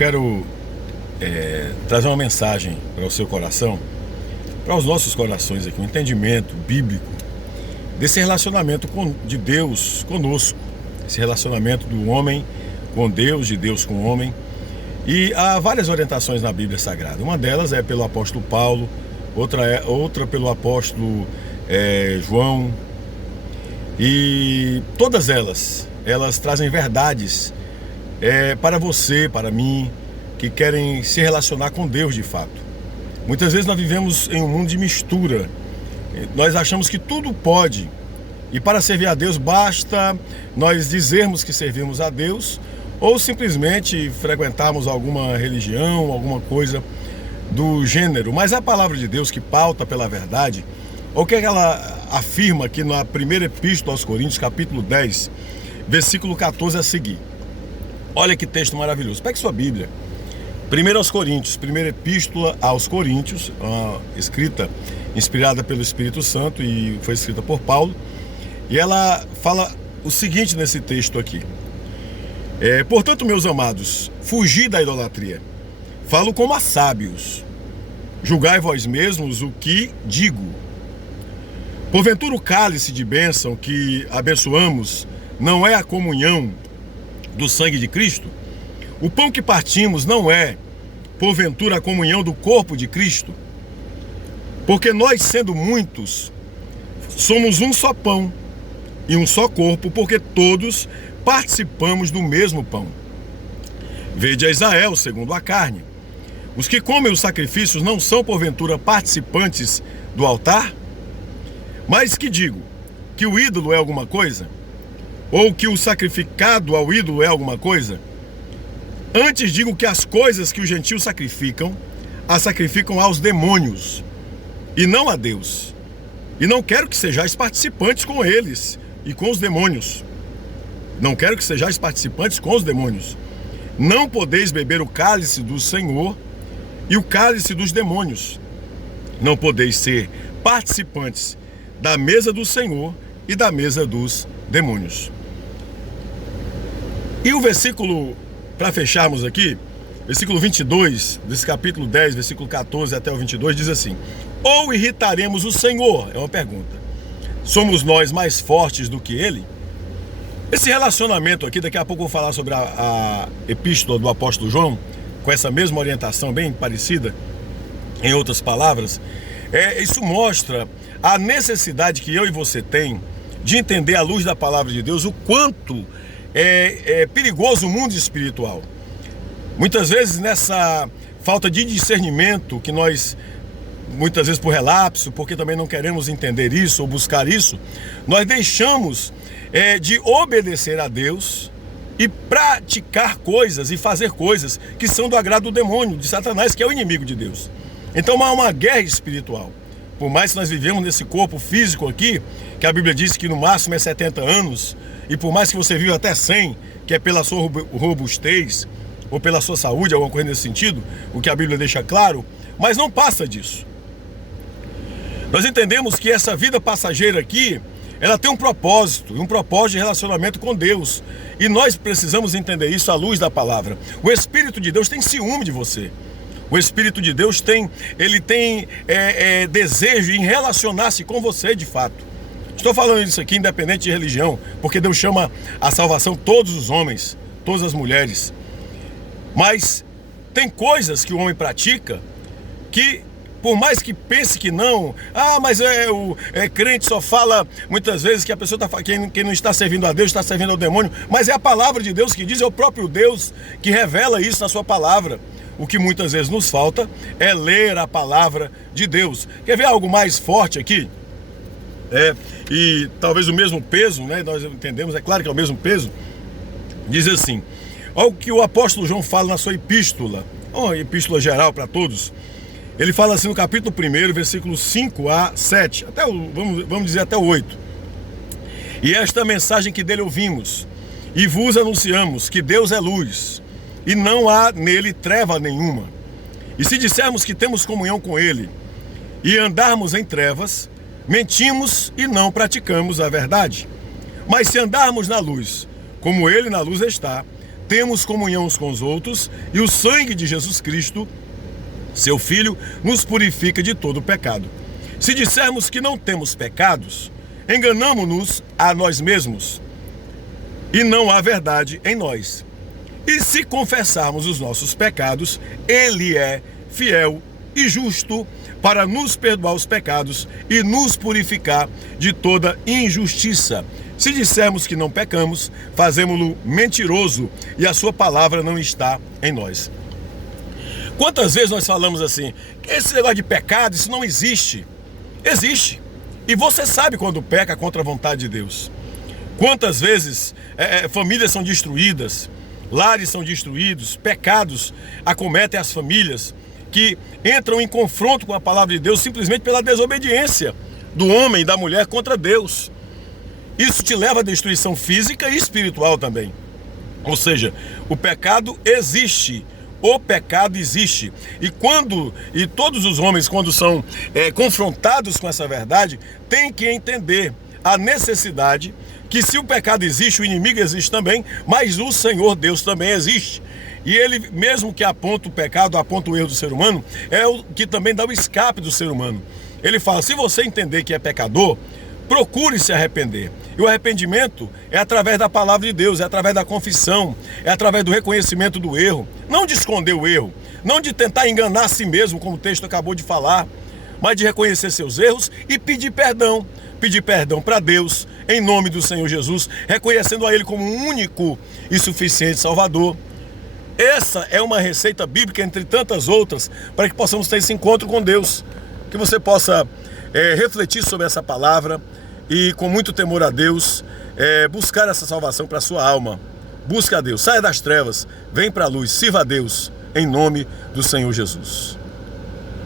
quero trazer uma mensagem para o seu coração, para os nossos corações aqui, um entendimento bíblico desse relacionamento de Deus conosco, esse relacionamento do homem com Deus, de Deus com o homem. E há várias orientações na Bíblia Sagrada. Uma delas é pelo apóstolo Paulo, outra pelo apóstolo João. E todas elas trazem verdades para você, para mim, que querem se relacionar com Deus de fato. Muitas vezes nós vivemos em um mundo de mistura. Nós achamos que tudo pode. E para servir a Deus basta nós dizermos que servimos a Deus ou simplesmente frequentarmos alguma religião, alguma coisa do gênero. Mas a palavra de Deus que pauta pela verdade, o que ela afirma aqui na primeira epístola aos Coríntios, capítulo 10, versículo 14 a seguir. Olha que texto maravilhoso. Pegue sua Bíblia. Primeira epístola aos Coríntios, escrita, inspirada pelo Espírito Santo e foi escrita por Paulo. E ela fala o seguinte nesse texto aqui. Portanto, meus amados, fugi da idolatria. Falo como a sábios. Julgai vós mesmos o que digo. Porventura o cálice de bênção que abençoamos não é a comunhão do sangue de Cristo? O pão que partimos não é, porventura, a comunhão do corpo de Cristo? Porque nós, sendo muitos, somos um só pão e um só corpo, porque todos participamos do mesmo pão. Vede a Israel, segundo a carne. Os que comem os sacrifícios não são, porventura, participantes do altar? Mas que digo? Que o ídolo é alguma coisa? Ou que o sacrificado ao ídolo é alguma coisa? Antes digo que as coisas que os gentios sacrificam, as sacrificam aos demônios, e não a Deus. E não quero que sejais participantes com eles e com os demônios. Não quero que sejais participantes com os demônios. Não podeis beber o cálice do Senhor e o cálice dos demônios. Não podeis ser participantes da mesa do Senhor e da mesa dos demônios. E o versículo, para fecharmos aqui, versículo 22, desse capítulo 10, versículo 14 até o 22, diz assim: ou irritaremos o Senhor? É uma pergunta. Somos nós mais fortes do que Ele? Esse relacionamento aqui, daqui a pouco eu vou falar sobre a epístola do apóstolo João, com essa mesma orientação bem parecida, em outras palavras. Isso mostra a necessidade que eu e você tem de entender à luz da palavra de Deus o quanto é perigoso o mundo espiritual. Muitas vezes nessa falta de discernimento que nós, muitas vezes por relapso, porque também não queremos entender isso ou buscar isso, nós deixamos de obedecer a Deus e praticar coisas e fazer coisas que são do agrado do demônio, de Satanás, que é o inimigo de Deus. Então há uma guerra espiritual. Por mais que nós vivemos nesse corpo físico aqui, que a Bíblia diz que no máximo é 70 anos, e por mais que você viva até 100, que é pela sua robustez, ou pela sua saúde, alguma coisa nesse sentido, o que a Bíblia deixa claro, mas não passa disso. Nós entendemos que essa vida passageira aqui, ela tem um propósito de relacionamento com Deus. E nós precisamos entender isso à luz da palavra. O Espírito de Deus tem ciúme de você. O Espírito de Deus tem desejo em relacionar-se com você de fato. Estou falando isso aqui independente de religião, porque Deus chama a salvação todos os homens, todas as mulheres. Mas tem coisas que o homem pratica que, por mais que pense que não, mas crente só fala muitas vezes que a pessoa quem não está servindo a Deus está servindo ao demônio, mas é a palavra de Deus que diz, é o próprio Deus que revela isso na sua palavra. O que muitas vezes nos falta é ler a palavra de Deus. Quer ver algo mais forte aqui? E talvez o mesmo peso, né? Nós entendemos, é claro que é o mesmo peso. Diz assim, olha o que o apóstolo João fala na sua epístola, uma epístola geral para todos. Ele fala assim no capítulo 1, versículos 5 a 7, vamos dizer até o 8. E esta mensagem que dele ouvimos, e vos anunciamos que Deus é luz, e não há nele treva nenhuma. E se dissermos que temos comunhão com ele, e andarmos em trevas, mentimos e não praticamos a verdade. Mas se andarmos na luz, como ele na luz está, temos comunhão uns com os outros, e o sangue de Jesus Cristo, seu Filho, nos purifica de todo pecado. Se dissermos que não temos pecados, enganamo-nos a nós mesmos, e não há verdade em nós. E se confessarmos os nossos pecados, Ele é fiel e justo para nos perdoar os pecados e nos purificar de toda injustiça. Se dissermos que não pecamos, fazemo-lo mentiroso e a sua palavra não está em nós. Quantas vezes nós falamos assim, que esse negócio de pecado, isso não existe. Existe. E você sabe quando peca contra a vontade de Deus. Quantas vezes famílias são destruídas, lares são destruídos, pecados acometem as famílias que entram em confronto com a palavra de Deus simplesmente pela desobediência do homem e da mulher contra Deus. Isso te leva à destruição física e espiritual também. Ou seja, o pecado existe. O pecado existe. E todos os homens, quando são confrontados com essa verdade, têm que entender a necessidade que, se o pecado existe, o inimigo existe também, mas o Senhor Deus também existe. E Ele, mesmo que aponta o pecado, aponta o erro do ser humano, é o que também dá o escape do ser humano. Ele fala, se você entender que é pecador, procure se arrepender. E o arrependimento é através da palavra de Deus, é através da confissão, é através do reconhecimento do erro. Não de esconder o erro, não de tentar enganar a si mesmo, como o texto acabou de falar, mas de reconhecer seus erros e pedir perdão. Pedir perdão para Deus, em nome do Senhor Jesus, reconhecendo a Ele como um único e suficiente Salvador. Essa é uma receita bíblica, entre tantas outras, para que possamos ter esse encontro com Deus. Que você possa refletir sobre essa palavra e, com muito temor a Deus, buscar essa salvação para a sua alma. Busque a Deus, saia das trevas, vem para a luz, sirva a Deus, em nome do Senhor Jesus.